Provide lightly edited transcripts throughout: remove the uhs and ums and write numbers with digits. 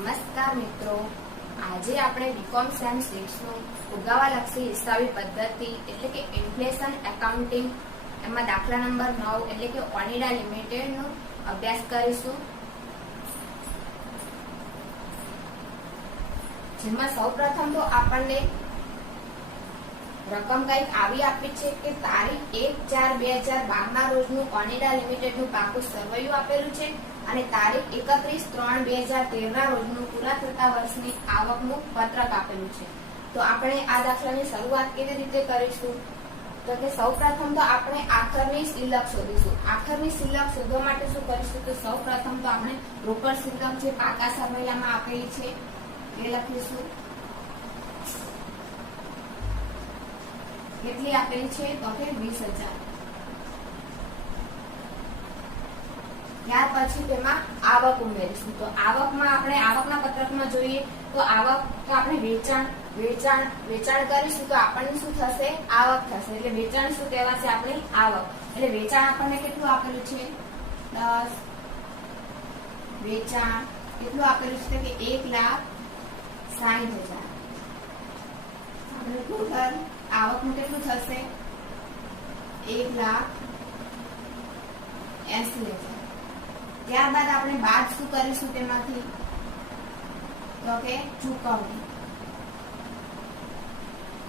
નમસ્કાર મિત્રો, આજે આપણે બીકોમ સેમ 6 નું ફુગાવાલક્ષી હિસાબી પદ્ધતિ એટલે કે ઇન્ફ્લેશન એકાઉન્ટિંગ એમાં દાખલા નંબર 9 એટલે કે ઓનિડા લિમિટેડ નો અભ્યાસ કરીશું. જેમાં સૌપ્રથમ તો આપણને રકમ કઈક આવી આપી છે કે તારીખ 1/4/2012 ના રોજનું ઓનિડા લિમિટેડનું પાકું સરવૈયું આપેલું છે અને તારીખ 31/3/2013 ના રોજનું પૂરા થતા વર્ષની આવકનું પત્રક આપેલું છે. તો આપણે આ દાખલાની શરૂઆત કેવી રીતે કરીશું? તો કે સૌપ્રથમ તો આપણે આખરની શિલ્લક શોધીશું. આખરની શિલ્લક શોધવા માટે શું કરીશું? તો સૌપ્રથમ તો આપણે રોકડ શિલ્લક જે પાકા સરવૈયામાં આપેલી છે એ લખીશું. કેટલી આપેલી છે? તો કે 20,000. ત્યાર પછી તેમાં આવક ઉમેરીશું. તો આવકમાં આપણે આવકના પત્રકમાં જોઈએ તો આવક તો આપણે વેચાણ કરીશું તો આપણને શું થશે? આવક થશે. એટલે વેચાણ શું કહેવાશે? આપણી આવક. એટલે વેચાણ આપણને કેટલું આપેલું છે? 10. વેચાણ કેટલું આપેલું છે? કે 1,60,000. આપણે ટોટલ આવકનું કેટલું થશે? 1,80,000. ત્યારબાદ આપણે બાદ શું કરીશું તેમાંથી? તો કે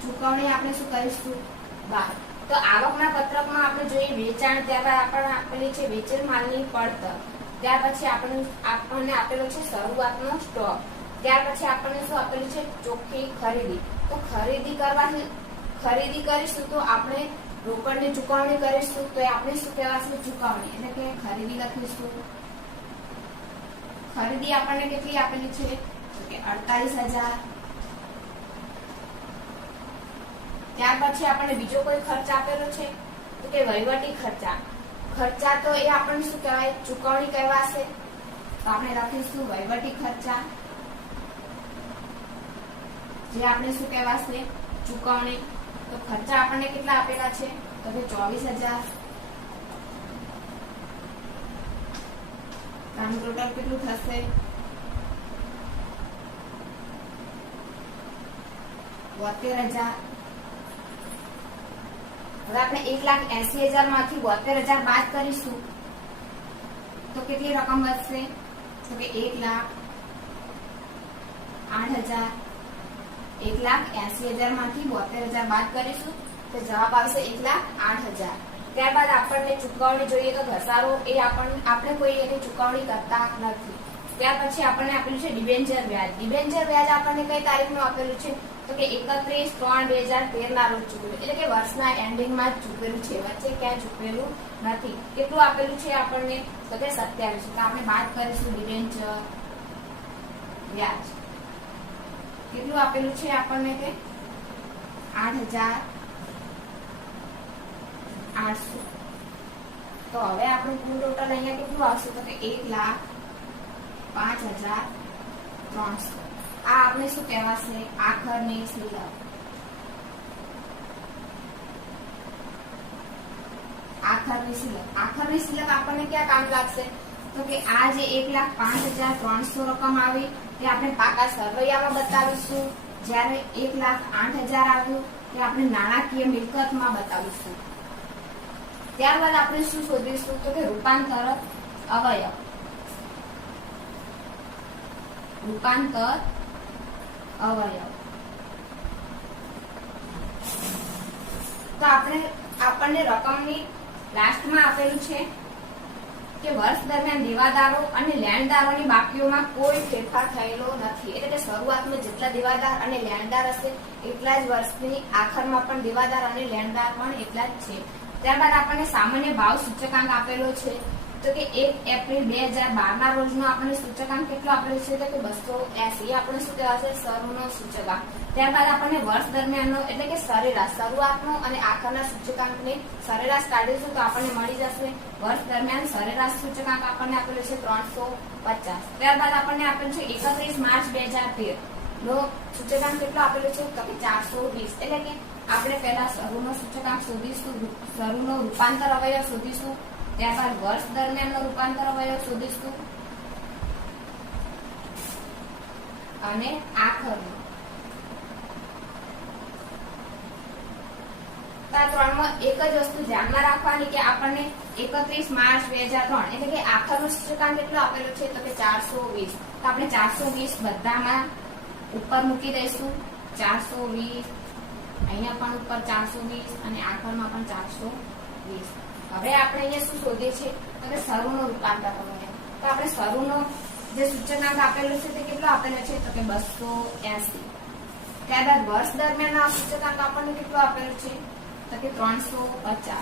ચૂકવણી આપણે શું કરીશું? બાદ. તો આવકના પત્રકમાં આપણે જોઈએ વેચાણ, ત્યારબાદ આપણને આપેલી છે વેચેલ માલની પડતર, ત્યાર પછી આપણને આપેલો છે શરૂઆતનો સ્ટોક, ત્યાર પછી આપણને શું આપેલું છે? ચોખ્ખી ખરીદી. તો ખરીદી કરીશું તો આપણે રોકડની ચૂકવણી કરીશું તો આપણે શું કહેવાશે? ચૂકવણી. એટલે કે ખરીદી લખીશું. ખરીદી આપણને કેટલી આપેલી છે? તો કે 48,000. ત્યાર પછી આપણને બીજો કોઈ ખર્ચ આપેલો છે તો કે વહીવટી ખર્ચા તો એ આપણને શું કહેવાય? ચૂકવણી કહેવાશે. તો આપણે લખીશું વહીવટી ખર્ચા, જે આપણે શું કહેવાશે? ચૂકવણી. તો ખર્ચા આપણને કેટલા આપેલા છે? તો કે 24,000. આનું ટોટલ કેટલું થશે? 72,000. હવે આપણે 1,80,000 માંથી 72,000 બાદ કરીશું તો કેટલી રકમ વધશે? તો કે 1,08,000. 1,80,000 માંથી 72,000 બાદ કરીશું તો જવાબ આવશે 1,08,000. ત્યારબાદ આપણને ચૂકવણી જોઈએ તો ઘસારો એ આપણે કોઈ એની ચૂકવણી કરતા નથી. ત્યાર પછી આપણને આપેલું છે ડિબેન્ચર વ્યાજ. ડિબેન્ચર વ્યાજ આપણને કઈ તારીખનું આપેલું છે? તો કે 31/3/2013 ના રોજ ચૂકવેલું. એટલે કે વર્ષના એન્ડિંગમાં જ ચૂકવેલું છે, વચ્ચે ક્યાંય ચૂકવેલું નથી. કેટલું આપેલું છે આપણને? તો કે 27. તો આપણે બાદ કરીશું ડિબેન્ચર વ્યાજ. કેટલું આપેલું છે આપણને? કે 8,800. તો હવે આપણું કુલ ટોટલ અહીંયા કેટલું આવશે? તો કે 1,05,300. આ આપણે શું કહેવાશે? આખરની શિલ્લક. આખરની શિલ્લક આપણને ક્યાં કામ લાગશે? તો કે આ જે 1,05,300 રકમ આવી તે આપણે પાકા સરવૈયામાં બતાવીશું. જ્યારે 1,08,000 આવ્યું તે આપણે નાણાકીય મિલકતમાં બતાવીશું. ત્યારબાદ આપણે શું શોધીશું? તો કે રૂપાંતર અવયવ. તો આપણને રકમની લાસ્ટમાં આપેલું છે કે વર્ષ દરમિયાન દેવાદારો અને લેણદારોની બાકીઓમાં કોઈ ફેરફાર થયેલો નથી. એટલે કે શરૂઆતમાં જેટલા દેવાદાર અને લેણદાર હશે એટલા જ વર્ષની આખરમાં પણ દેવાદાર અને લેણદાર પણ એટલા જ છે. ત્યારબાદ આપણને સામાન્ય ભાવ સૂચકાંક આપેલો છે. તો કે 1 એપ્રિલ 2012 ના રોજનો આપણને સૂચકાંક કેટલો આપેલો છે? તો કે 280. આપણે શું કહેવાશે? શરૂનો સૂચકાંક. ત્યારબાદ આપણને વર્ષ દરમિયાનનો એટલે કે સરેરાશ, શરૂઆતનો અને આખરના સૂચકાંકને સરેરાશ કાઢીશું તો આપણને મળી જશે વર્ષ દરમિયાન સરેરાશ સૂચકાંક આપણને આપેલો છે 350. ત્યારબાદ આપણને આપેલું છે 31 માર્ચ 2013 નો સૂચકાંક કેટલો આપેલો છે? તો કે 420. એટલે કે આપણે પહેલા શરૂનો સૂચકાંક શોધીશું, શરૂનો રૂપાંતર અવયવ શોધીશું, ત્યારબાદ વર્ષ દરમિયાનનો રૂપાંતર અવયવ શોધીશું, અને આખરનો. આ ત્રણમાં એક જ વસ્તુ ધ્યાનમાં રાખવાની કે આપણને 31 માર્ચ 2003 એટલે કે આખરનો સૂચકાંક કેટલો આપેલો છે તો કે 420. તો આપણે 420 બધામાં ઉપર મૂકી દઈશું. 420 અહીંયા પણ ઉપર 420 અને આખરમાં પણ 420. હવે આપણે અહીંયા શું શોધીએ છીએ તો કે શરૂનો રૂપાંતર કરવાનો. તો આપણે શરૂનો જે સૂચકાંક આપેલો છે તે કેટલો આપેલો છે તો કે 280. ત્યારબાદ વર્ષ દરમિયાન આ સૂચકાંક આપણને કેટલો આપેલો છે તો કે 350.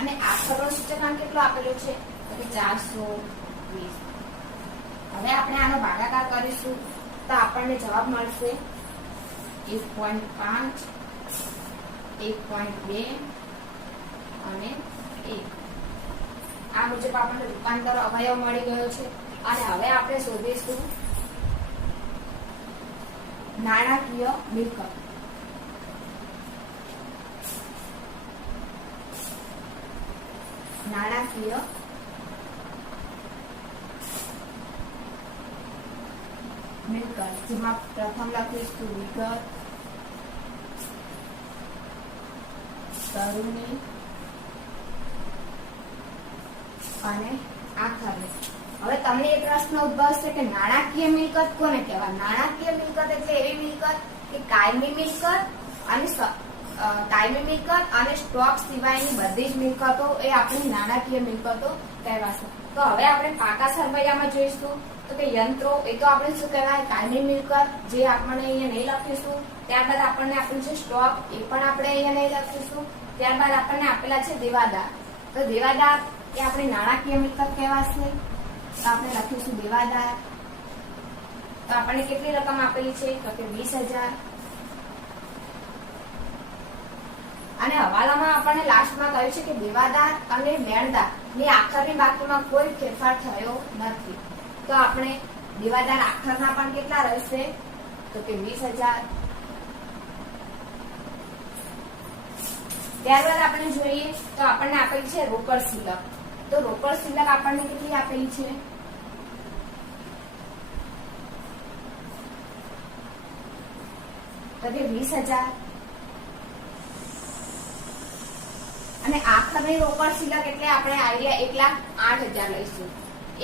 અને આખરનો સૂચકાંક કેટલો આપેલો છે તો કે 420. હવે આપણે આનો ભાગાકાર કરીશું તો આપણને જવાબ મળશે 1.5, 1.2 અને 1. આ મુજબ આપણને રૂપાંતર અવયવ મળી ગયો છે. અને હવે આપણે શોધીશું નાણાકીય મિલકત. નાણાકીય મિલકત જેમાં પ્રથમ લખીશું વિગત, શરૂની અને આખરની. હવે તમને એક પ્રશ્ન ઉદ્ભવશે કે નાણાકીય મિલકત કોને કહેવાય? નાણાકીય મિલકત એટલે એવી મિલકત કે કાયમી મિલકત અને સ્ટોક સિવાયની બધી જ મિલકતો એ આપણી નાણાકીય મિલકતો કહેવાશે. તો હવે આપણે પાકા સરવૈયામાં જોઈશું તો કે યંત્રો એ તો આપણે શું કહેવાય કાયમી મિલકત, જે આપણે અહીંયા નહીં લખીશું. ત્યારબાદ આપણને આપણું છે સ્ટોક એ પણ આપણે અહીંયા નહીં લખીશું. ત્યારબાદ આપણને આપેલા છે દેવાદાર. તો દેવાદાર એ આપણી નાણાકીય મિલકત કહેવાશે. તો આપણે લખીશું દેવાદાર. તો આપણને કેટલી રકમ આપેલી છે તો કે 20,000. અને હવાલામાં આપણને લાસ્ટમાં કહ્યું છે કે દેવાદાર અને લેણદાર ની આખરની બાકીમાં કોઈ ફેરફાર થયો નથી. તો આપણે દેવાદાર આખરના પણ કેટલા રહેશે તો કે 20,000. ત્યારબાદ આપણે જોઈએ તો આપણને આપેલી છે રોકડ શિલ્લક. તો રોકડ શિલ્લક આપણને કેટલી આપેલી છે તો કે 20,000. અને આખરની રોકડ શિલ્લક એટલે આપણે આઈડિયા 1,08,000 લઈશું.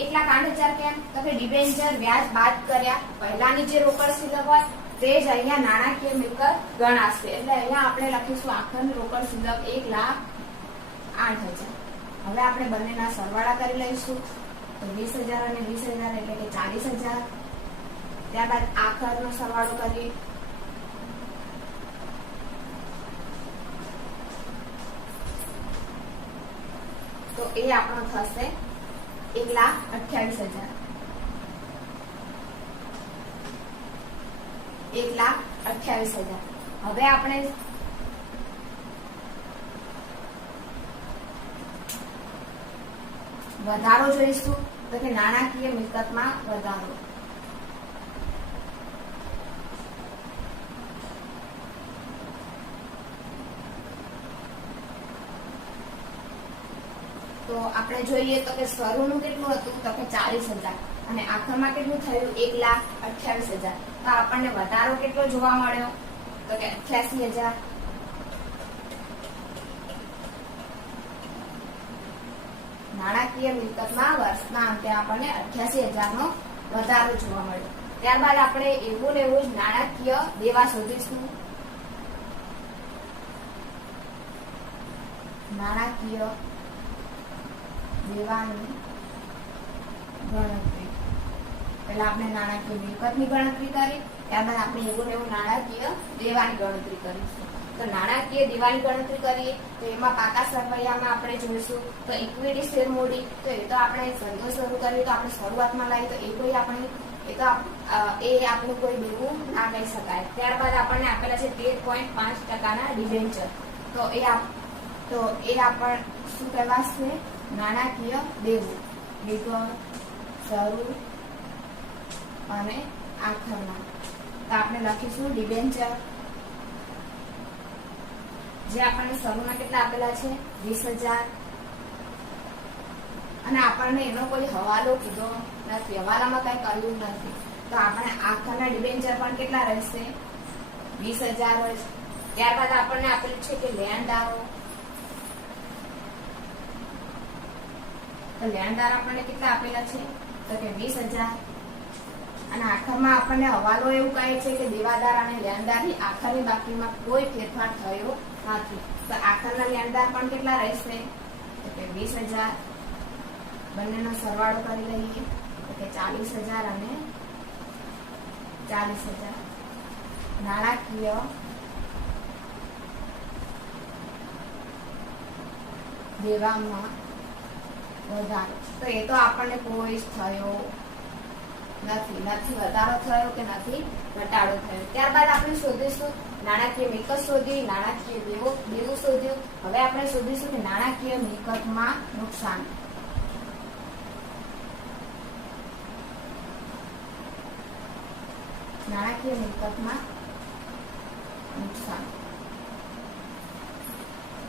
1,08,000 કેમ તો કે ડિબેન્ચર વ્યાજ બાદ કર્યા પહેલાની જે રોકડ શિલ્લક હોય તે જ અહીંયા નાણાકીય મિલકત ગણાશે. એટલે અહીંયા આપણે લખીશું આખરની રોકડ શિલ્લક 1,08,000. હવે આપણે બંનેના સરવાળા કરી લઈશું. તો 20,000 અને 20,000 એટલે કે 40,000. ત્યારબાદ આખરનો સરવાળો કરીએ તો એ આપણો થશે 1,28,000. 1,28,000. હવે આપણે વધારો જોઈશું તો કે નાણાકીય મિલકતમાં વધારો. તો આપણે જોઈએ તો કે શરૂનું કેટલું હતું તો કે 40,000 અને આખરમાં કેટલું થયું 1,28,000. તો આપણને વધારો કેટલો જોવા મળ્યો તો કે 88,000. નાણાકીય મિલકતમાં વર્ષના અંતે આપણને 88,000 નો વધારો જોવા મળ્યો. ત્યારબાદ આપણે એવું ને એવું જ નાણાકીય દેવા શોધીશું. નાણાકીય દેવાની ગણતરી. પહેલા આપણે નાણાકીય મિલકતની ગણતરી કરી, ત્યારબાદ આપણે એવું ને એવું નાણાકીય દેવાની ગણતરી કરીશું. તો નાણાકીય દેવાની ગણતરી કરીએ તો એમાં પાકા સરવૈયામાં આપણે જોઈશું તો ઇક્વિટી શેર મૂડી. તો એ તો આપણે ધંધો શરૂ કરીએ તો આપણે શરૂઆતમાં લાવીએ તો એ કોઈ આપણે આપણું કોઈ દેવું ના કહી શકાય. ત્યારબાદ આપણને આપેલા છે 13.5% ડિબેન્ચર. તો એ આપણ શું કહેવાશે નાણાકીય દેવું. વિગત, શરૂ અને આખરના. તો આપણે લખીશું ડિબેન્ચર જે આપણને શરૂમાં કેટલા આપેલા છે 20,000. અને આપણને એનો કોઈ હવાલો કીધો નથી, હવાલામાં કઈ કહ્યું નથી. તો આપણે આખરના ડિબેન્ચર પણ કેટલા રહેશે? 20,000 હોય. ત્યારબાદ આપણને આપેલું છે કે લેણદારો. તો લેણદાર આપણને કેટલા આપેલા છે? તો કે 20,000. અને આખરમાં આપણને હવાલો એવું કહે છે કે દેવાદાર અને લેણદારની આખરની બાકીમાં કોઈ ફેરફાર થયો નથી. તો આખરના લેણદાર પણ કેટલા રહેશે? તો કે 20,000. બંનેનો સરવાળો કરી લઈએ તો કે 40,000 અને 40,000. નાણાકીય દેવામાં વધારો. તો એ તો આપણને કોઈ થયો નથી. નથી વધારો થયો કે નથી ઘટાડો થયો. ત્યારબાદ આપણે શોધીશું નાણાકીય મિલકત શોધી, નાણાકીય દેવું શોધ્યું. હવે આપણે શોધીશું કે નાણાકીય મિલકતમાં નુકસાન. નાણાકીય મિલકતમાં નુકસાન.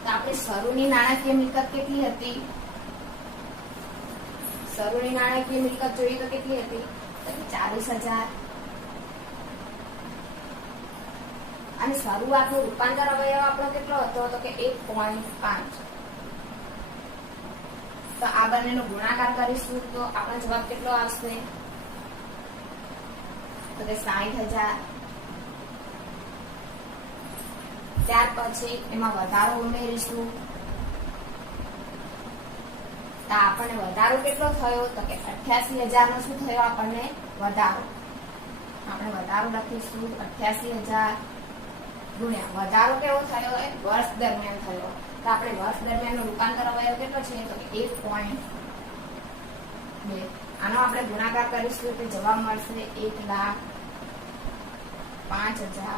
તો આપણે શરૂની નાણાકીય મિલકત કેટલી હતી? શરૂની નાણાકીય મિલકત જોઈએ તો કેટલી હતી? 40,000. અને શરૂઆતનો રૂપાંતર અવયવ આપણો કેટલો હતો? તો કે 1.5. તો આ બંનેનો ગુણાકાર કરીશું તો આપણો જવાબ કેટલો આવશે? તો કે 60,000. ત્યાર પછી એમાં વધારો ઉમેરીશું તો આપણને વધારો કેટલો થયો? તો કે 88,000 નો શું થયો? આપણને વધારો. આપણે વધારો લખીશું 88,000 ગુણ્યા વધારો કેવો થયો? એ વર્ષ દરમિયાન થયો. તો આપણે વર્ષ દરમિયાનનો રૂપાંતર અવયવ કેટલો છે? તો કે 1.2. આનો આપણે ગુણાકાર કરીશું તો જવાબ મળશે 1,05,600.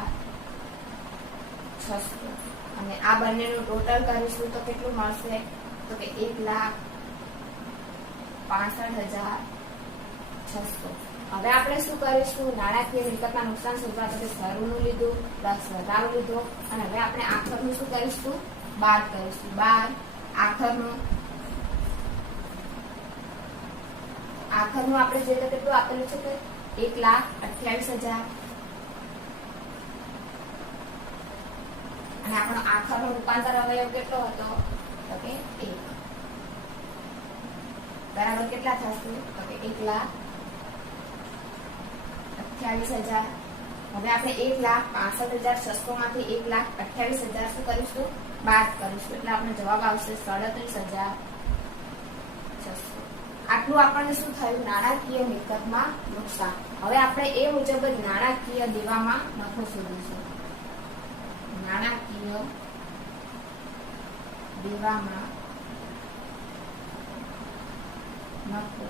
અને આ બંનેનું ટોટલ કરીશું તો કેટલું મળશે? તો કે 1,65,600. હવે આપણે શું કરીશું? નાણાકીય મિલકતના નુકસાન શોધવા તો શરૂનું લીધું પ્લસ વધારો લીધો. અને હવે આપણે આખરનું શું કરીશું? બાદ કરીશું. બાદ આખરનું આપણે જોઈએ તો કેટલું આપેલું છે કે 1,28,000. અને આપણો આખરનો રૂપાંતર અવયવ કેટલો હતો? તો કે 1. બરાબર કેટલા થશે? તો કે 1,28,000. હવે આપણે 1,65,600 માંથી 1,28,000 શું કરીશું? બાદ કરીશું. એટલે આપણે જવાબ આવશે 37,600. આટલું આપણને શું થયું? નાણાકીય મિલકતમાં નુકસાન. હવે આપણે એ મુજબ જ નાણાકીય દેવામાં નફો શોધીશું. નાણાકીય દેવામાં નફો.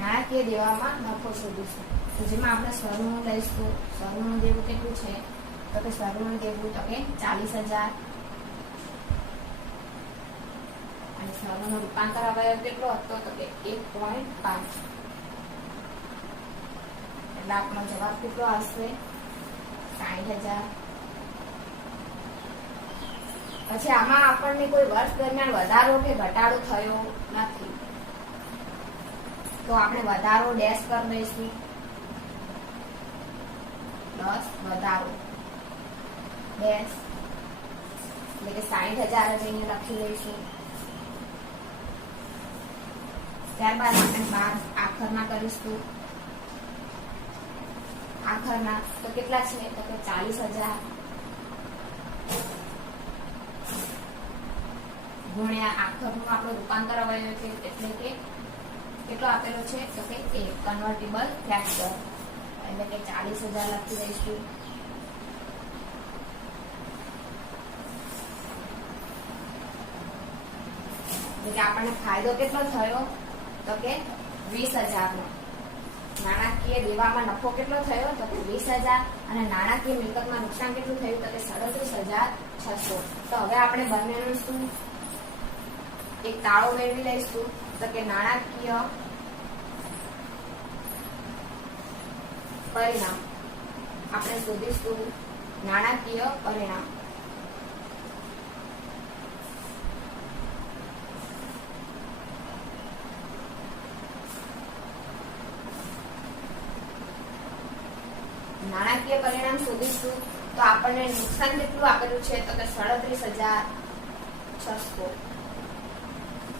નાણાકીય દેવામાં નફો શોધીશું. તો જેમાં આપણે શરૂનું લઈશું. શરૂનું દેવું કેટલું છે? તો કે શરૂનું દેવું તો કે 40,000. અને શરૂનો રૂપાંતર અવયવ કેટલો હતો? તો કે 1.5. એટલે આપણો જવાબ કેટલો આવશે? 60,000. પછી આમાં આપણને કોઈ વર્ષ દરમિયાન વધારો કે ઘટાડો થયો નથી. તો આપણે વધારો ડેશ કરી દઈશું પ્લસ વધારો ડેશ. એટલે કે 60,000 જ અહીંયા લખી લઈશું. ત્યારબાદ આપણે બાદ આખરના કરીશું. આખરના તો કેટલા છે? તો કે 40,000 ગુણ્યા આખરનું આપણો રૂપાંતર અવયવ છે એટલે કે કેટલો આપેલો છે? તો કે 1 કન્વર્ટિબલ ફેક્ટર. એટલે કે 40,000 લખી દઈશું. એટલે કે આપણને ફાયદો કેટલો થયો? તો કે 20,000 નો. નાણાકીય દેવામાં નફો કેટલો થયો? તો કે 20,000. અને નાણાકીય મિલકતમાં નુકસાન કેટલું થયું? તો કે 37,600. તો હવે આપણે બંનેનું શું એક તાળો મેળવી લઈશું. તો કે નાણાકીય પરિણામ આપણે શોધીશું. નાણાકીય પરિણામ. નાણાકીય પરિણામ શોધીશું તો આપણને નુકસાન કેટલું આપેલું છે તો કે 37,600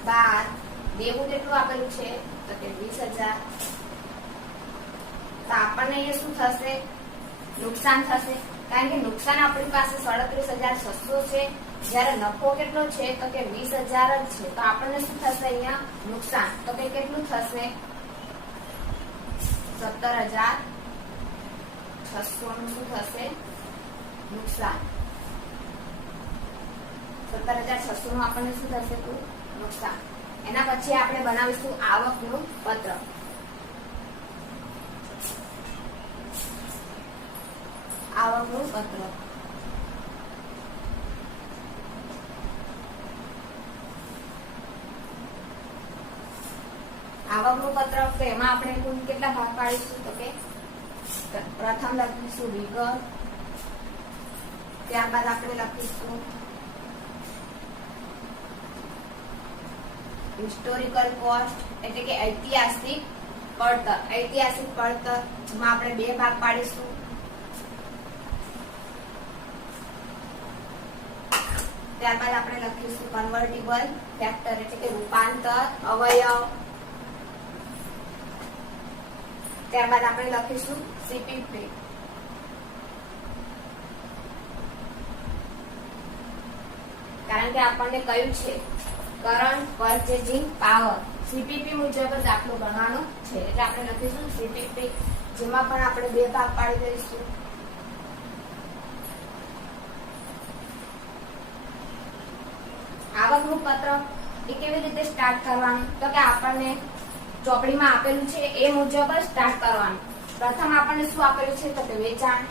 બાદ દેવું કેટલું આપેલું છે તો કે 20,000 તો આપણને એ શું થશે નુકસાન થશે કારણ કે નુકસાન આપણી પાસે 37,600 છે જ્યારે નફો કેટલો છે તો કે 20,000 જ છે તો આપણને શું થશે અહીંયા નુકસાન તો કે કેટલું થશે 17,600 નું શું થશે નુકસાન 17,600 નું આપણને શું થશે તો નુકસાન એના પછી આપણે બનાવીશું આવકનું પત્રક આવકનું પત્રક આવકનું પત્રક તો એમાં આપણે કુલ કેટલા ભાગ પાડીશું તો કે પ્રથમ લખીશું વિગત ત્યારબાદ આપણે લખીશું હિસ્ટોરિકલ કોસ્ટ એટલે કે ઐતિહાસિક પડતર જેમાં આપણે બે ભાગ પાડીશું ત્યારબાદ આપણે લખીશું કન્વર્ટિબલ ફેક્ટર એટલે કે રૂપાંતર અવયવ ત્યારબાદ આપણે લખીશું સીપીપી કારણ કે આપણને કયું છે કરંટ પરચેઝિંગ પાવર સીપીપી મુજબ દાખલો ગણવાનો છે એટલે આપણે લખીશું સીપીપી જેમાં પણ આપણે બે ભાગ પાડી દઈશું આવકનું પત્રક એ કેવી રીતે સ્ટાર્ટ કરવાનું તો કે આપણને ચોપડીમાં આપેલું છે એ મુજબ જ સ્ટાર્ટ કરવાનું પ્રથમ આપણને શું આપેલું છે તો કે વેચાણ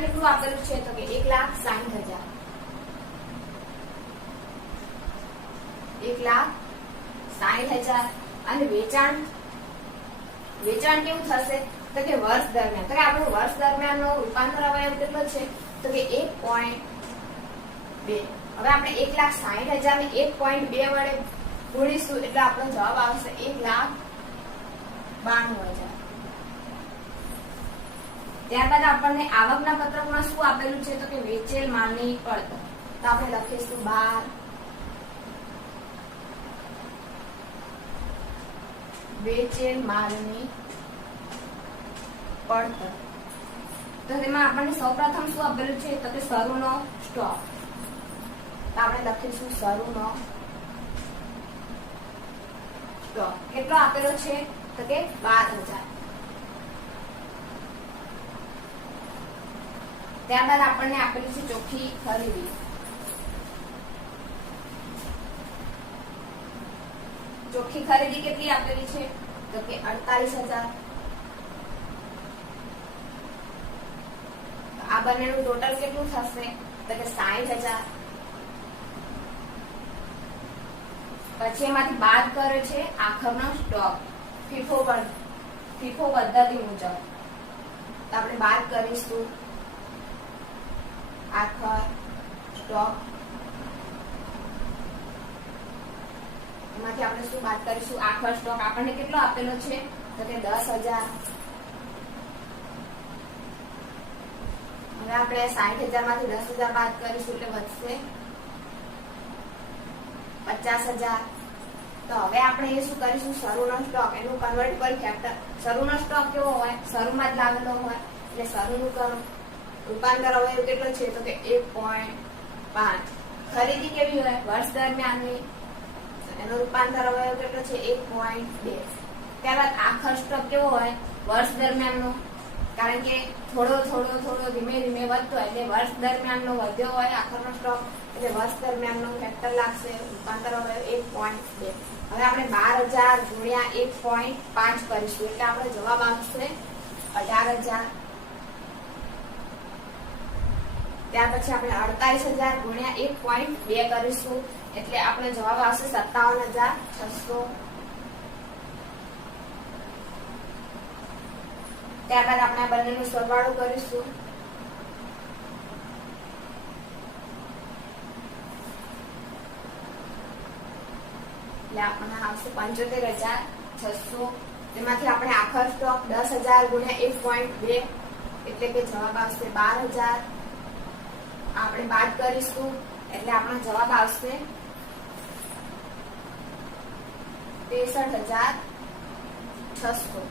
કેટલું આપેલું છે તો કે 1,60,000 1,60,000 અને વેચાણ કેવું થશે તો કે વર્ષ દરમિયાન તો કે આપણું વર્ષ દરમિયાનનો રૂપાંતર અવયવ કેટલો છે તો કે 1.2 હવે આપણે 1,60,000 ને 1.2 વડે ગુણીશું એટલે આપણો જવાબ આવશે 1,92,000 ત્યારબાદ આપણને આવકના પત્રકમાં શું આપેલું છે તો કે વેચેલ માલની પડતર તો આપણે લખીશું 12 વેચેલ માલની પડતર તો તેમાં આપણને સૌપ્રથમ શું આપેલું છે તો કે શરૂનો સ્ટોક તો આપણે લખીશું શરૂનો સ્ટોક કેટલો આપેલો છે તો કે 12,000 ત્યારબાદ આપણને આપેલું છે ચોખ્ખી ખરીદી કેટલી આપેલી છે તો કે 48,000 આ બંનેનું ટોટલ કેટલું થશે તો કે 60,000 પછી એમાંથી બાદ કરે છે આખરનો સ્ટોક FIFO પદ્ધતિ મુજબ તો આપણે બાદ કરીશું આખર સ્ટોક એમાંથી આપણે શું બાદ કરીશું આખર સ્ટોક આપણને કેટલો આપેલો છે તો કે 10,000 હવે આપણે 60,000 માંથી 10,000 બાદ કરીશું એટલે વધશે 50,000 તો હવે આપણે એ શું કરીશું શરૂનો સ્ટોક એનું કન્વર્ટેબલ ફેક્ટર શરૂનો સ્ટોક કેવો હોય શરૂમાં જ લાવેલો હોય એટલે શરૂનું રૂપાંતર અવયવ કેટલો છે તો કે 1.5 ખરીદી કેવી હોય વર્ષ દરમિયાનની એનો રૂપાંતર અવયવ કેટલો છે 1.2 ત્યારબાદ આખર સ્ટોક કેવો હોય વર્ષ દરમિયાનનો કારણ કે થોડો ધીમે વધતો હોય એટલે વર્ષ દરમિયાનનો વધ્યો હોય આખરનો સ્ટોક એટલે વર્ષ દરમિયાનનો ફેક્ટર લાગશે રૂપાંતર અવયવ 1.2 હવે આપણે 12,000 ગુણ્યા 1.5 કરીશું એટલે આપણો જવાબ આવશે 18,000 ત્યાર પછી આપણે 48,000 ગુણ્યા 1.2 કરીશું એટલે આપણો જવાબ આવશે 57,600 ત્યારબાદ આપણે આ બંનેનો સરવાળો કરીશું એટલે આપણને આવશે 75,600 તેમાંથી આપણે આખર સ્ટોક 10,000 ગુણ્યા 1.2 એટલે કે જવાબ આવશે 12,000. આપણે બાદ કરીશું એટલે આપણો જવાબ આવશે 63,600.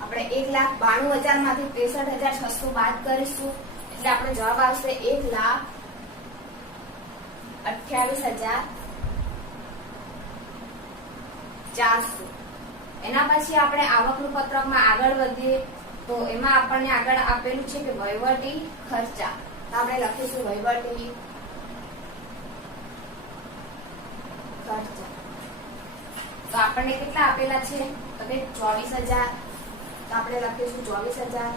આપણે 1,92,000 માંથી 63,600 બાદ કરીશું એટલે આપણો જવાબ આવશે 1,28,400. એના પછી આપણે આવકનું પત્રકમાં આગળ વધીએ તો એમાં આપણને આગળ આપેલું છે કે વહીવટી ખર્ચા. તો આપણે લખીશું વહીવટી ખર્ચા. તો આપણને કેટલા આપેલા છે તો કે 24,000. તો આપણે લખીશું 24,000.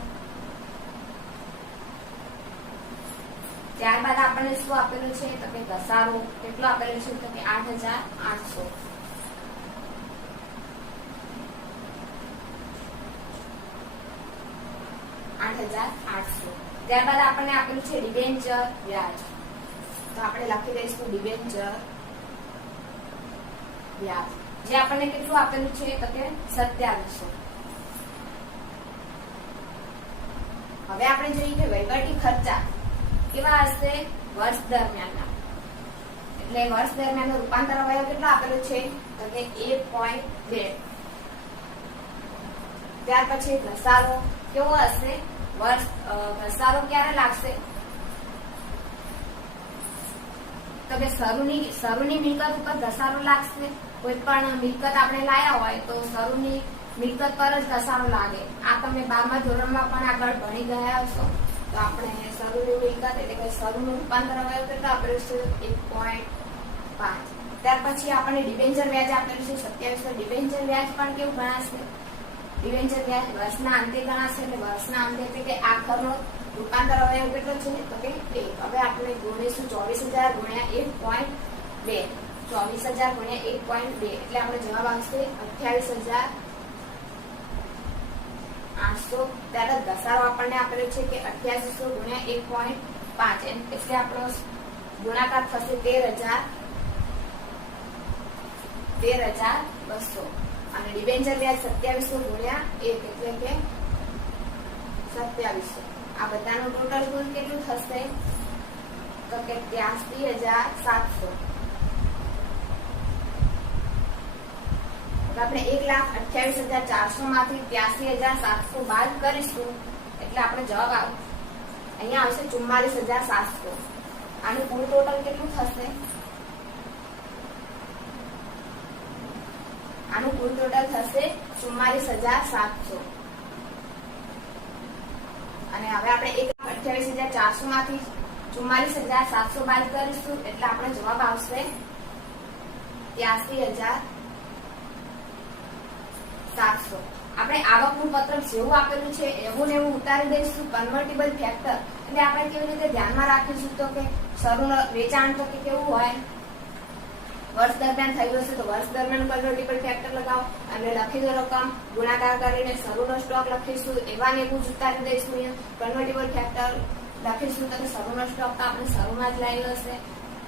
ત્યારબાદ આપણને શું આપેલું છે તો કે ઘસારો કેટલો આપેલો છે તો કે 8,800. ત્યારબાદ આપણને આપેલું છે ડિબેન્ચર વ્યાજ. તો આપણે લખી દઈશું ડિબેન્ચર વ્યાજ, જે આપણને કેટલું આપેલું છે તો કે 2700. હવે આપણે જોઈએ કે વહીવટી ખર્ચા કેવા હશે વર્ષ દરમિયાનના. એટલે વર્ષ દરમિયાનનો રૂપાંતર અવયવ કેટલો આપેલો છે તો કે 1.2. ત્યાર પછી ઘસારો કેવો હશે વર્ષ ઘસારો ક્યારે લાગશે તો કે શરૂની મિલકત ઉપર ઘસારો લાગશે. કોઈ પણ મિલકત આપણે લાયા હોય તો શરૂની મિલકત પર જ ઘસારો લાગે. આ તમે 12મા ધોરણમાં પણ આગળ ભણી ગયા હશો. તો આપણે શરૂની મિલકત એટલે કે શરૂનું રૂપાંતર અવયવ કેટલો આપેલું છે 1.5. ત્યાર પછી આપણને ડિબેન્ચર વ્યાજ આપેલું છે 2700. ડિબેન્ચર વ્યાજ પણ કેવું ગણાશે ડિબેન્ચર વ્યાજ વર્ષના અંતે ગણાશે. એટલે વર્ષના અંતે એટલે કે આખરનો રૂપાંતર અવયવ કેટલો છે તો કે 1. હવે આપણે ગુણીશું 24,000 ગુણ્યા 1.2. 24,000 ગુણ્યા 1.2 એટલે આપણો જવાબ આવશે 28,800. ત્યારબાદ ઘસારો આપણને આપેલો છે કે 8800 ગુણ્યા 1.5 એટલે આપણો ગુણાકાર થશે 13,200. અને ડિબેન્ચર વ્યાજ 2700 ગુણ્યા 1 એટલે કે 2700. આ બધાનું ટોટલ કુલ કેટલું થશે તો કે 83,700. આપણે 1,28,400 માંથી 83,700 બાદ કરીશું એટલે આપણે જવાબ અહીંયા આવશે 44,700. આનું કુલ ટોટલ કેટલું થશે આનું કુલ ટોટલ થશે 44,700. અને હવે આપણે 1,28,400 માંથી 44,700 બાદ કરીશું એટલે આપણો જવાબ આવશે 83,700. આપણે આવકનું પત્રક જેવું આપેલું છે એવું ને એવું ઉતારી દઈશું. કન્વર્ટેબલ ફેક્ટર એટલે આપણે કેવી રીતે ધ્યાનમાં રાખીશું તો કે શરૂનું વેચાણ તો કે કેવું હોય વર્ષ દરમિયાન થયું હશે તો વર્ષ દરમિયાન કન્વર્ટેબલ ફેક્ટર લગાવો અને લખેલો રકમ ગુણાકાર કરીને શરૂનો સ્ટોક લખીશું. એવા ને એવું જ ઉતારી દઈશું. કન્વર્ટેબલ ફેક્ટર લખીશું તો શરૂનો સ્ટોક તો આપણે શરૂમાં જ લાવેલો હશે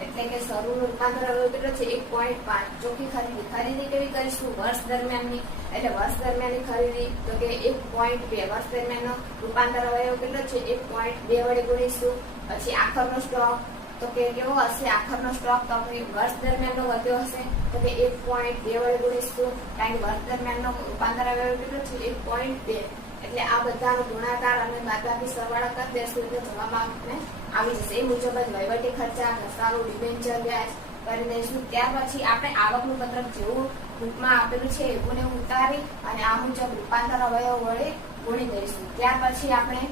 એટલે કે શરૂનું રૂપાંતર અવયવ કેટલો છે 1.5. ચોખ્ખી ખરીદી કેવી કરીશું વર્ષ દરમિયાનની એટલે વર્ષ દરમિયાનની ખરીદી તો કે 1.2. વર્ષ દરમિયાનનો રૂપાંતર અવયવ કેટલો છે 1.2 વડે ગુણીશું. પછી આખરનો સ્ટોક તો કે કેવો હશે આખરનો સ્ટોક તો કે વર્ષ દરમિયાનનો વધ્યો હશે તો કે 1.2 વડે ગુણીશું. કારણ કે વર્ષ દરમિયાનનો રૂપાંતર અવયવ કેટલો છે 1.2. એટલે આ બધાનો ગુણાકાર અને બાદબાકી સરવાળો કરી દેશું એટલે જવાબ આપણે આવી જશે. એ મુજબ જ વહીવટી ખર્ચા ઘસારો ડિબેન્ચર વ્યાજ કરી દઈશું. ત્યાર પછી આપણે આવકનું પત્રક જેવું બુકમાં આપેલું છે એવું ને ઉતારી અને આ મુજબ રૂપાંતર અવયવ વડે ગુણી દઈશું. ત્યાર પછી આપણે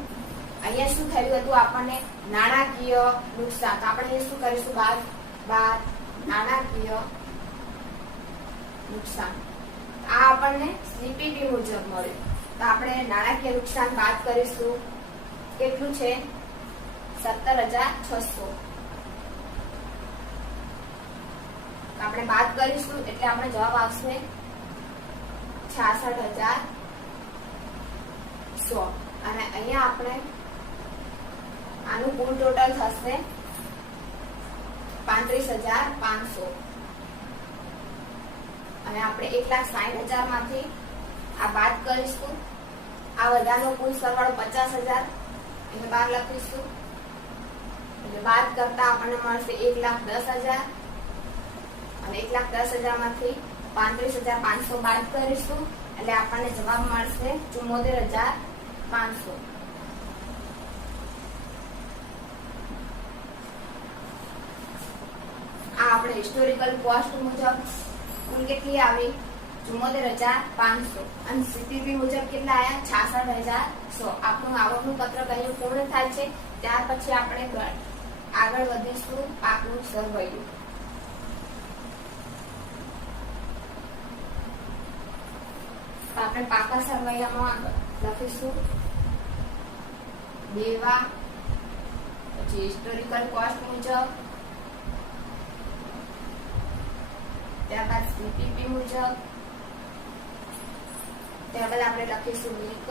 અહીંયા શું થયું હતું આપણને નાણાકીય નુકસાન. તો આપણે શું કરીશું બાદ નાણાકીય નુકસાન. આ આપણને સીપીપી મુજબ મળ્યું. તો આપણે નાણાકીય નુકસાન બાદ કરીશું. કેટલું છે 17,600. આપણે બાદ કરીશું એટલે આપણે જવાબ આવશે 66,100. અને અહીંયા આપણે આનું કુલ ટોટલ થશે 35,500. અને આપણે 1,60,000 માંથી આ બાદ કરીશું, આ બધાનો કુલ સરવાળો 50,000 એટલે 12 લખીશું, એટલે બાદ કરતા આપણને મળશે 1,10,000 અને 1,10,000 માંથી 35,500 બાદ કરીશું એટલે આપણને જવાબ મળશે 74,500. આ આપણે હિસ્ટોરિકલ કોસ્ટ મુજબ કુલ કેટલી આવી 74,500 અને સીપીપી મુજબ કેટલા આવ્યા 66,100. આપણું આવકનું પત્રક અહીં પૂર્ણ થાય છે. ત્યાર પછી આપણે આગળ વધીશું પાકનું સરવૈયું. આપણે પાકા સરવૈયામાં લખીશું દેવા, પછી હિસ્ટોરિકલ કોસ્ટ મુજબ, ત્યારબાદ સીપીપી મુજબ, ત્યારબાદ આપણે લખીશું મિલકત,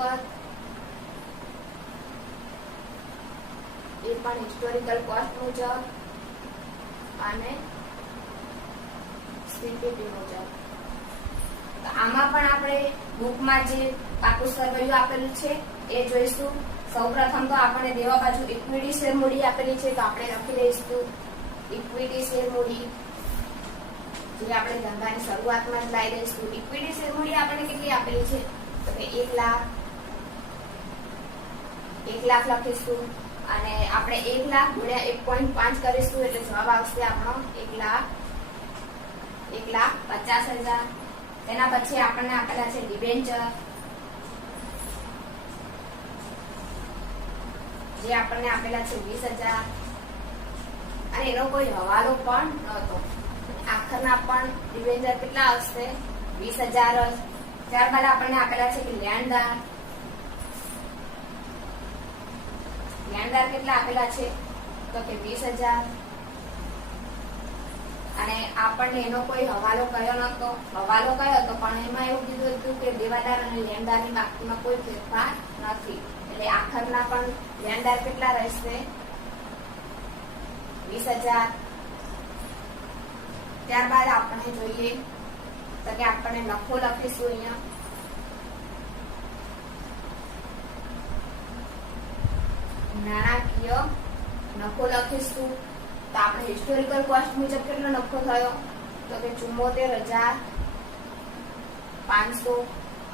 એ પણ હિસ્ટોરિકલ કોસ્ટ મુજબ અને સીપીપી મુજબ. આમાં પણ આપણે બુકમાં જે પાકું સરવૈયું આપેલું છે એ જોઈશું. સૌપ્રથમ તો આપણને દેવા બાજુ ઇક્વિટી શેર મૂડી આપેલી છે, તો આપણે લખી દઈશું ઇક્વિટી શેર મૂડી, જે આપણે ધંધાની શરૂઆતમાં જ લાવી દઈશું. ઇક્વિટી શેર મૂડી આપણને કેટલી આપેલી છે તો કે 1 લાખ લખીશું અને આપણે 1 લાખ ગુણ્યા 1.5 કરીશું એટલે જવાબ આવશે આપણો 1,50,000. તેના પછી આપણને આપેલા છે ડિબેન્ચર, જે આપણને આપેલા છે 20,000 અને એનો કોઈ હવાલો પણ નહોતો. આખરના પણ ડિબેન્ચર કેટલા આવશે 20,000 જ. ત્યારબાદ આપણને આપેલા છે કે લેણદાર કેટલા આપેલા છે તો કે 20,000 અને આપણને એનો કોઈ હવાલો કયો નતો. હવાલો કયો હતો પણ એમાં એવું કીધું હતું કે દેવાદાર અને લેણદારની બાકીમાં કોઈ ફેરફાર નથી, એટલે આખરના પણ લેણદાર કેટલા રહેશે 20,000. ત્યારબાદ આપણે જોઈએ તો કે આપણને નફો લખીશું અહીંયા નાણાકીય નફો લખીશું. તો આપણે હિસ્ટોરિકલ કોસ્ટ મુજબ કેટલો નફો થયો તો કે 74,500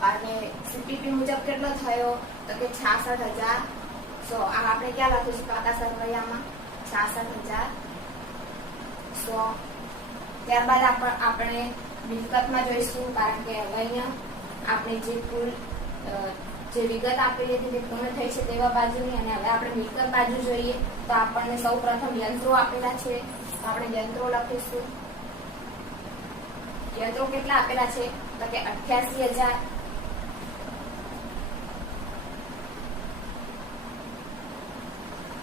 અને સીપીપી મુજબ કેટલો થયો તો કે 66,100. આ આપણે ક્યાં લખીશું પાકા સરવૈયામાં 66,100. ત્યારબાદ આપણે મિલકતમાં જોઈશું, કારણ કે હવે અહીંયા આપણે જે કુલ જે વિગત આપેલી હતી તે પૂર્ણ થઈ છે દેવા બાજુની, અને હવે આપણે મિલકત બાજુ જોઈએ તો આપણને સૌ પ્રથમ યંત્રો આપેલા છે, તો આપણે યંત્રો લખીશું. યંત્રો કેટલા આપેલા છે તો કે 88,000.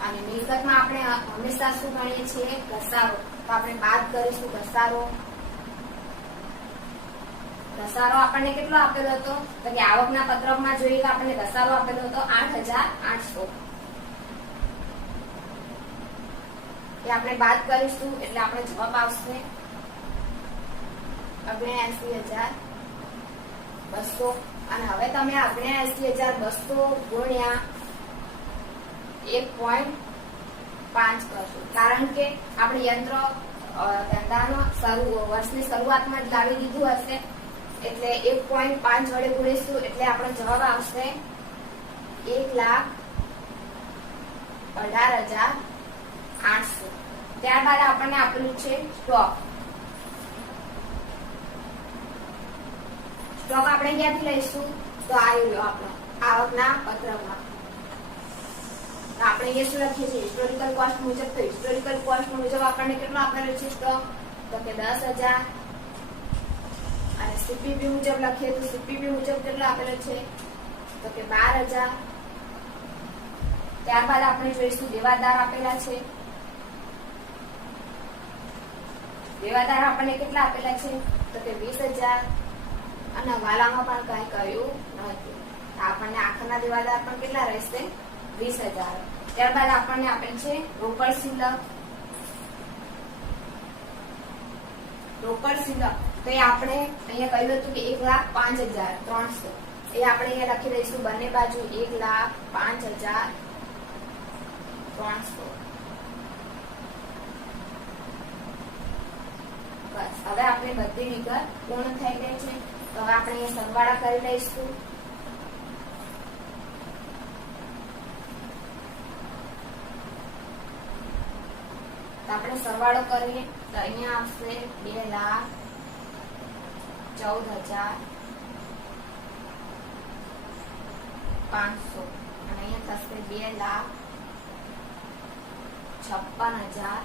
અને મિલકતમાં આપણે હંમેશા શું ગણીએ છીએ ઘસારો, તો આપણે બાદ કરીશું ઘસારો. ઘસારો આપણને કેટલો આપેલો હતો તો કે આવકના પત્રકમાં જોઈએ તો આપણને ઘસારો આપેલો હતો 8,800. એ આપણે બાદ કરીશું એટલે આપણે જવાબ આવશે 79,200. અને હવે તમે 79,200 ગુણ્યા 1.5 કરશો, કારણ કે આપણે યંત્ર ધંધાનો વર્ષની શરૂઆતમાં જ લાવી દીધું હશે એટલે 1.5 વડે ગુણીશું એટલે આપણો જવાબ આવશે 1,18,800. ત્યારબાદ આપણને આપેલું છે સ્ટોક. સ્ટોક આપણે ક્યાંથી લઈશું તો આવ્યો આપણો આવકના પત્રકમાં. આપણે અહીંયા શું લખીએ છીએ હિસ્ટોરિકલ કોસ્ટ મુજબ, તો હિસ્ટોરિકલ કોસ્ટ મુજબ આપણને કેટલો આપેલો છે સ્ટોક તો કે 10,000. અને સીપીપી મુજબ લખીએ તો સીપીપી મુજબ કેટલો આપેલો છે તો કે 12,000. ત્યારબાદ આપણે જોઈશું દેવાદાર આપેલા છે. દેવાદાર આપણને કેટલા આપેલા છે તો કે 20,000. અને વાલામાં પણ કઈ કહ્યું નથી. આપણને આખરના દેવાદાર પણ કેટલા રહેશે 20,000. ત્યારબાદ આપણને આપેલ છે રોકડ સિલક. રોકડ સિલક તો એ આપણે અહીંયા કહ્યું હતું કે 1,05,300. એ આપણે અહીંયા લખી દઈશું બંને બાજુ 1,05,300. બસ હવે આપણે બધી વિગત પૂર્ણ થઈ ગઈ છે. તો હવે આપણે અહીંયા સરવાળા કરી લઈશું. તો આપણે સરવાળો કરીએ તો અહીંયા આવશે 2,14,500 અને અહીંયા થશે 2,56,000.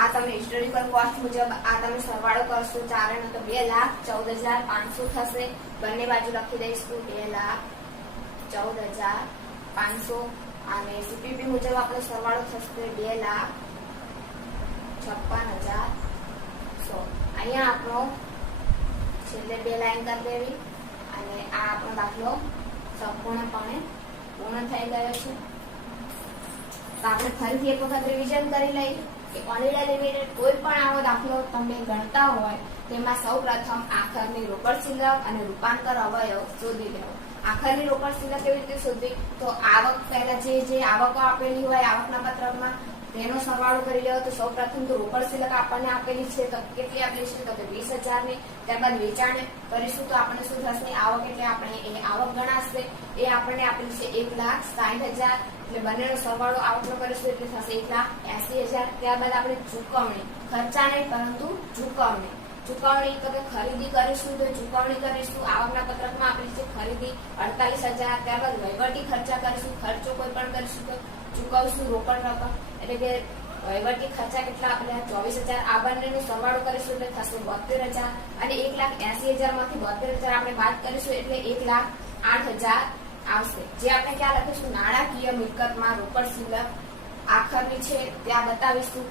આ તમે હિસ્ટોરિકલ કોસ્ટ મુજબ આ તમે સરવાળો કરશો ચારેનો તો 2,14,500 થશે. બંને બાજુ લખી દઈશું 2,14,500 અને સીપીપી મુજબ આપણો સરવાળો થશે 2,56,100. અહીંયા આપણો છેલ્લે 2 લાઈન કરી દેવી અને આ આપણો દાખલો સંપૂર્ણપણે પૂર્ણ થઈ ગયો છે. તો આપણે ફરીથી એક વખત રિવિઝન કરી લઈએ કે ઓનિડા લિમિટેડ કોઈ પણ આવો દાખલો તમે ગણતા હોય તેમાં સૌ પ્રથમ આખરની રોકડ શિલ્લક અને રૂપાંતર અવયવ શોધી લેવો. આખરની રોકડ શિલ્લક કેવી રીતે શોધવી? તો આવક પહેલા જે આવકો આપેલી હોય આવકના પત્રકમાં તેનો સરવાળો કરી લેવો. તો સૌ પ્રથમ તો રોકડ શિલ્લક આપણને આપેલી છે તો કેટલી આપેલી છે તો કે 20,000 ની. ત્યારબાદ વેચાણ કરીશું તો આપણને શું થશે? આવક એટલે આપણે એ આવક ગણાશે. એ આપણને આપેલી છે 1,60,000 એટલે બંનેનો સરવાળો આવકનો કરીશું એટલે થશે 1,80,000. ત્યારબાદ આપણે ચૂકવણી, ખર્ચા નહીં પરંતુ ચૂકવણી તો કે ખરીદી કરીશું તો ચૂકવણી કરીશું. આવકના પત્રકમાં આપેલી છે ખરીદી 48,000. ત્યારબાદ વહીવટી ખર્ચા કરીશું, ખર્ચો કોઈ પણ કરીશું તો ચૂકવશું રોકડ રકમ એટલે કે વહીવટી ખર્ચા કેટલા આપેલા 24,000. આ બંનેનો સરવાળો કરીશું એટલે થશે 72,000 અને 1,80,000 માંથી 72,000 આપણે બાદ કરીશું એટલે 1,08,000 આવશે. જે આપણે ક્યાં લખીશું? નાણાકીય મિલકતમાં રોકડ શિલ્લક આખરની છે ત્યાં બતાવીશું.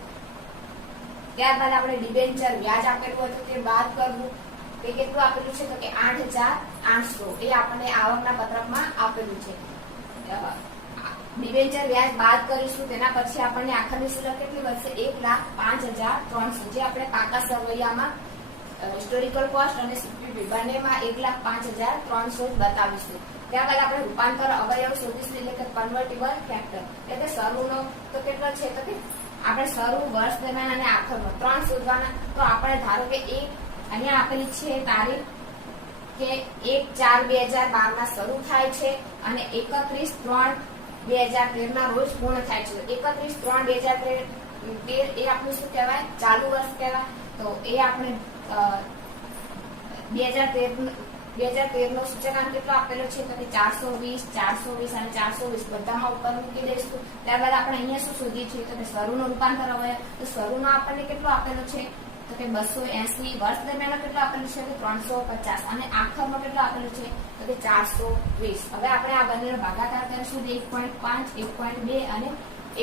ત્યારબાદ આપણે ડિબેન્ચર વ્યાજ આપેલું હતું તે બાદ કરવું. તે કેટલું આપેલું છે તો કે 8,800 એ આપણને આવકના પત્રકમાં આપેલું છે. ડિબેન્ચર વ્યાજ બાદ કરીશું તેના પછી આપણને આખરની શિલ્લક કેટલી વધશે? 1,05,300 જે આપણે પાકા સરવૈયામાં હિસ્ટોરિકલ કોસ્ટ અને સીપીપી બંનેમાં 1,05,300 બતાવીશું. ત્યારબાદ આપણે રૂપાંતર અવયવ શોધીશું એટલે કે કન્વર્ટેબલ ફેક્ટર એટલે કે શરૂનો તો કેટલો છે તો કે આપણે શરૂ વર્ષ દરમિયાન અને આખરનો 3 શોધવાના. તો આપણે ધારો કે અહીંયા આપેલી છે તારીખ કે 1/4/2012 ના શરૂ થાય છે અને 31/3/2013 ના રોજ પૂર્ણ થાય છે. 31/3/2013 એ આપણું શું કહેવાય? ચાલુ વર્ષ કહેવાય. તો એ આપણે 2013 નો સૂચકાંક કેટલો આપેલો છે તો કે 420, 420 અને 420 બધામાં ઉપર મૂકી દઈશું. ત્યારબાદ આપણે અહીંયા શું શોધીએ છીએ તો કે શરૂનો રૂપાંતર અવયવ. તો શરૂનો આપણને કેટલો આપેલો છે તો કે 280. વર્ષ દરમિયાન કેટલો આપેલું છે કે 350 અને આખરમાં કેટલો આપેલું છે તો કે 420. હવે આપણે આ બંનેનો ભાગાકાર કરીશું 1.5, 1.2 અને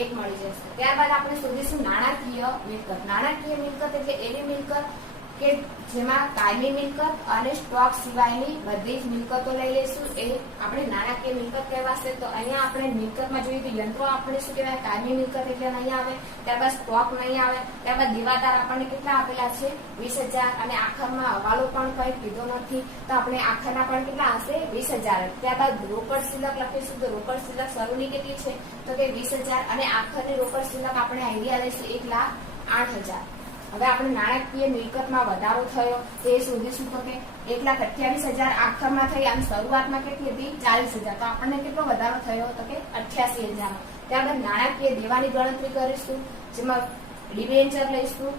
1 મળી જશે. ત્યારબાદ આપણે શોધીશું નાણાકીય મિલકત. નાણાકીય મિલકત એટલે એવી મિલકત કે જેમાં કાયમી મિલકત અને સ્ટોક સિવાયની બધી જ મિલકતો લઈ લઈશું એ આપણે નાણાકીય મિલકત કહેવાશે. તો અહીંયા આપણે મિલકતમાં જોઈએ તો યંત્રો આપણે શું કહેવાય? કાયમી મિલકત એટલે નહીં આવે. ત્યારબાદ સ્ટોક નહીં આવે. ત્યારબાદ દેવાદાર આપણને કેટલા આપેલા છે? 20,000 અને આખરમાં હવાલો પણ કઈ કીધો નથી તો આપણે આખરના પણ કેટલા હશે? 20,000. ત્યારબાદ રોકડ શિલ્લક લખીશું તો રોકડ શિલ્લક શરૂની કેટલી છે તો કે 20,000 અને આખરની રોકડ શિલ્લક આપણે આઈડિયા લઈશું 1,08,000. હવે આપણે નાણાકીય મિલકતમાં વધારો થયો તે શોધીશું તો કે 1,28,000 આખરમાં થઈ અને શરૂઆતમાં કેટલી હતી? 40,000. તો આપણને કેટલો વધારો થયો તો કે 88,000. ત્યારબાદ નાણાકીય દેવાની ગણતરી કરીશું જેમાં ડિબેન્ચર લઈશું.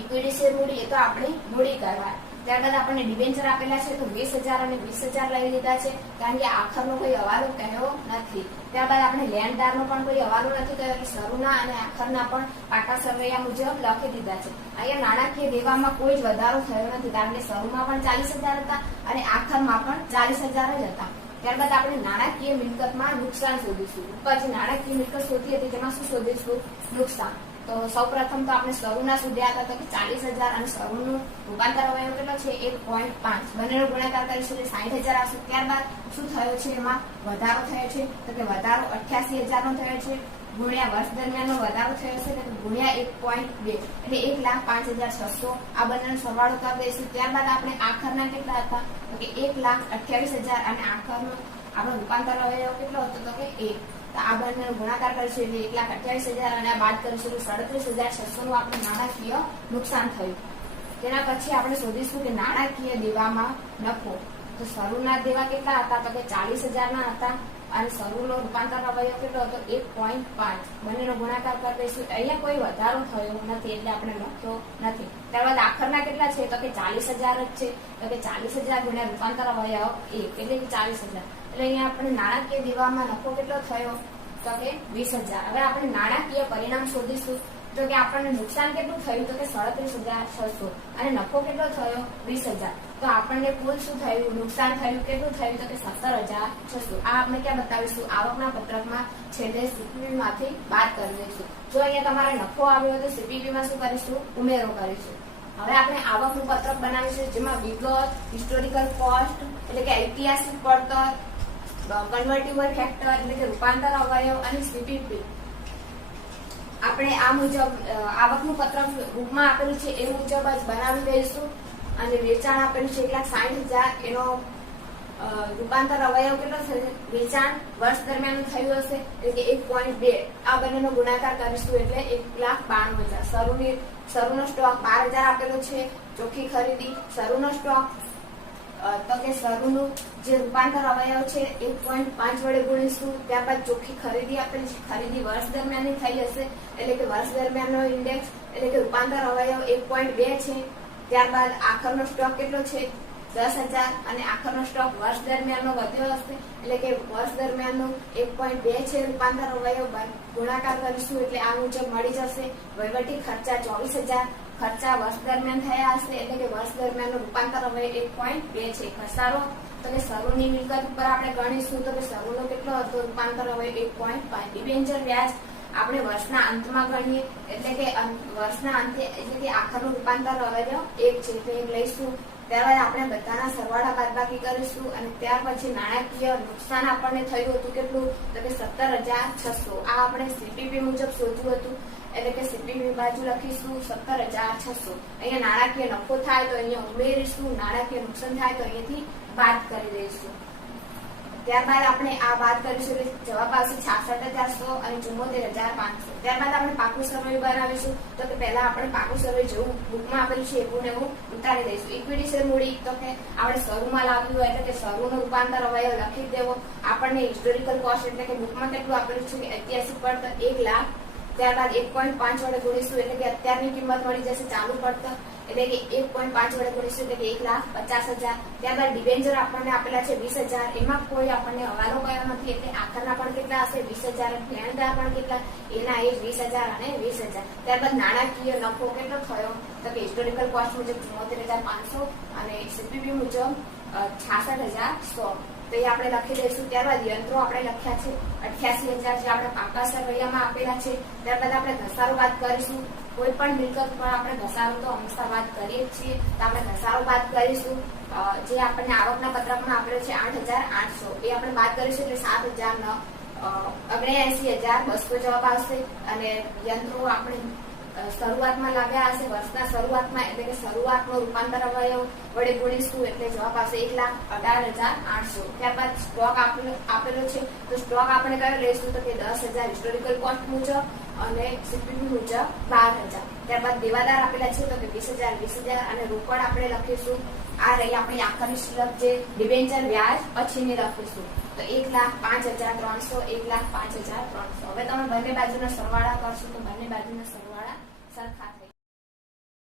ઇક્વિટી શેર મૂડી એ તો આપણે મૂડી કરવા. ત્યારબાદ આપણને ડિબેન્ચર આપેલા છે તો 20,000 અને 20,000 લઈ લીધા છે કારણ કે આખરનો કોઈ હવાલો કહ્યો નથી. ત્યારબાદ આપણે લેણદારનો પણ કોઈ હવાલો નથી કહ્યો એટલે શરૂના અને આખરના પણ પાકા સરવૈયા મુજબ લખી દીધા છે. અહીંયા નાણાકીય દેવામાં કોઈ જ વધારો થયો નથી કારણ કે શરૂમાં પણ 40,000 હતા અને આખરમાં પણ 40,000 જ હતા. ત્યારબાદ આપણે નાણાકીય મિલકતમાં નુકસાન શોધીશું. ઉપર જે નાણાકીય મિલકત શોધી હતી તેમાં શું શોધીશું? નુકસાન. તો સૌપ્રથમ તો આપણે શરૂના શોધ્યા હતા તો કે 40,000 અને શરૂનું રૂપાંતર અવયવ કેટલો છે? 1.5. બંનેનો ગુણાકાર કરીશું એટલે 60,000 આવશે. ત્યારબાદ શું થયો છે? એમાં વધારો થયો છે તો કે વધારો 88,000 નો થયો છે. ગુણ્યા વર્ષ દરમિયાનનો વધારો થયો છે એટલે ગુણ્યા 1.2 એટલે 1,05,600 આ બંનેનો સરવાળો કરી દઈશું. ત્યારબાદ આપણે આખરના કેટલા હતા તો કે 1,28,000 અને આખરનો આપણો રૂપાંતર અવયવ કેટલો હતો તો કે 1. તો આ બંનેનો ગુણાકાર કરીશું એટલે 1,28,000 અને આ બાદ કરીશું 37,600 નું આપણે નાણાકીય નુકસાન થયું. તેના પછી આપણે શોધીશું કે નાણાકીય દેવામાં નફો. તો શરૂના દેવા કેટલા હતા તો કે 40,000 ના હતા અને શરૂનો રૂપાંતર અવયવ કેટલો હતો 1.5. બંનેનો ગુણાકાર કરી દઈશું. અહીંયા કોઈ વધારો થયો નથી એટલે આપણે લખ્યો નથી. ત્યારબાદ આખરના કેટલા છે તો કે 40,000 જ છે તો કે 40,000 ગુણ્યા રૂપાંતર અવયવ 1 એટલે કે 40,000. એટલે અહીંયા આપણે નાણાકીય દેવામાં નફો કેટલો થયો તો કે 20,000. હવે આપણે નાણાકીય પરિણામ શોધીશું. તો કે આપણને નુકસાન કેટલું થયું તો કે 37,600 અને નફો કેટલો થયો 20,000. તો આપણને કુલ શું થયું નુકસાન થયું કેટલું થયું તો કે 17,600. આ આપણે ક્યાં બતાવીશું આવકના પત્રકમાં છેલ્લે સીપીપી માંથી બાદ કરી દઈશું. જો અહીંયા તમારે નફો આવ્યો તો સીપીપી માં શું કરીશું ઉમેરો કરીશું. હવે આપણે આવકનું પત્રક બનાવીશું જેમાં વિગત, હિસ્ટોરિકલ કોસ્ટ એટલે કે ઐતિહાસિક પડતર, કન્વર્ટિબલ ફેક્ટર એટલે કે રૂપાંતર અવયવ અને સીપીપી આપણે આ મુજબ આવકનું પત્રક રૂપમાં આપેલું છે એ મુજબ જ બનાવી દઈશું. અને વેચાણ આપેલું છે 1,60,000 એનો રૂપાંતર અવયવ કેટલો થશે વેચાણ વર્ષ દરમિયાન થયું હશે એટલે કે 1.2. આ બંનેનો ગુણાકાર કરીશું એટલે 1,92,000. શરૂનો સ્ટોક 12,000 આપેલો છે. ચોખ્ખી ખરીદી શરૂનો સ્ટોક તો કે શરૂનું જે રૂપાંતર અવયવ છે 1.5 વડે ગુણીશું. ત્યારબાદ ચોખ્ખી ખરીદી આપેલી છે. ખરીદી વર્ષ દરમિયાન થઈ હશે એટલે કે વર્ષ દરમિયાનનો ઇન્ડેક્સ એટલે કે રૂપાંતર અવયવ 1.2 છે. ત્યારબાદ આખરનો સ્ટોક કેટલો છે 10,000 અને આખરનો સ્ટોક વર્ષ દરમિયાનનો વધ્યો હશે એટલે કે વર્ષ દરમિયાનનો 1.2 છે રૂપાંતર અવયવ. ગુણાકાર કરીશું એટલે આ મુજબ મળી જશે. વહીવટી ખર્ચા 24,000 ખર્ચા વર્ષ દરમિયાન થયા હશે એટલે કે વર્ષ દરમિયાનનો રૂપાંતર અવયવ 1.2 છે. ઘસારો તો કે શરૂની મિલકત ઉપર આપણે ગણીશું તો કે શરૂનો કેટલો હતો રૂપાંતર અવયવ 1.5. ડિબેન્ચર વ્યાજ આપણે વર્ષના અંતમાં ગણીએ એટલે કે વર્ષના અંતે એટલે કે આખરનું રૂપાંતર અવયવ 1 છે તો 1 લઈશું. ત્યારબાદ આપણે બધાના સરવાળા બાદબાકી કરીશું અને ત્યાર પછી નાણાકીય નુકસાન આપણને થયું હતું કેટલું તો કે 17,600. આ આપણે સીપીપી મુજબ શોધ્યું હતું એટલે કે સીપીપી બાજુ લખીશું 17,600. અહીંયા નાણાકીય નફો થાય તો અહીંયા ઉમેરીશું, નાણાકીય નુકસાન થાય તો અહીંયાથી બાદ કરી દઈશું. ત્યારબાદ આપણે આ બાદ કરીશું એટલે જવાબ આવશે 66,100 અને 74,500. ત્યારબાદ આપણે પાકું સર્વે બનાવીશું. તો કે પહેલા આપણે પાકું સર્વે જેવું બુકમાં આપેલું છે એવું ને એવું ઉતારી દઈશું. ઇક્વિટી શેર મૂડી તો કે આપણે શરૂમાં લાવ્યું હોય એટલે કે શરૂનો રૂપાંતર અવયવ લખી દેવો. આપણને હિસ્ટોરિકલ કોસ્ટ એટલે કે બુકમાં કેટલું આપેલું છે કે ઐતિહાસિક પડતર 1 લાખ. ત્યારબાદ 1.5 વડે ગુણીશું એટલે કે અત્યારની કિંમત મળી જશે ચાલુ પડતર એટલે કે 1.5 વડે ગુણીશું એટલે કે 1,50,000. ત્યારબાદ ડિબેન્ચર આપણને આપેલા છે 20,000. એમાં કોઈ આપણને હવાલો કયો નથી એટલે આખરના પણ કેટલા હશે 20,000. લેણદાર પણ કેટલા એના એ 20,000 અને 20,000. ત્યારબાદ નાણાકીય નફો કેટલો થયો તો કે હિસ્ટોરિકલ કોસ્ટ મુજબ 74,500 અને સીપીપી મુજબ 66,100. તો એ આપણે લખી દઈશું. ત્યારબાદ યંત્રો આપણે લખ્યા છે 88,000 જે આપણે પાકા સરવૈયામાં આપેલા છે. ત્યારબાદ આપણે ઘસારો બાદ કરીશું. કોઈ પણ મિલકત પર આપણે ઘસારો તો હંમેશા બાદ કરીએ જ છીએ તો આપણે ઘસારો બાદ કરીશું. જે આપણને આવકના પત્રકમાં આપેલો છે 8,800 એ આપણે બાદ કરીશું એટલે 7,79,200 જવાબ આવશે. અને યંત્રો આપણે શરૂઆતમાં લાવ્યા હશે વર્ષના શરૂઆતમાં એટલે કે શરૂઆતનો રૂપાંતર અવયવ વડે ગુણીશું એટલે જવાબ આવશે 1,18,800. ત્યારબાદ સ્ટોક આપેલો છે તો સ્ટોક આપણે કયો લઈશું તો કે 10,000 હિસ્ટોરિકલ કોસ્ટ મુજબ અને સીપીપી મુજબ 12,000. ત્યારબાદ દેવાદાર આપેલા છે તો કે 20,000 20,000 અને રોકડ આપણે લખીશું. આ રહી આપણી આખરી શિલ્લક જે ડિબેન્ચર વ્યાજ પછીની લખીશું તો 1,05,300 1,05,300. હવે તમે બંને બાજુના સરવાળા કરશો તો બંને બાજુના સરવાળા સરખા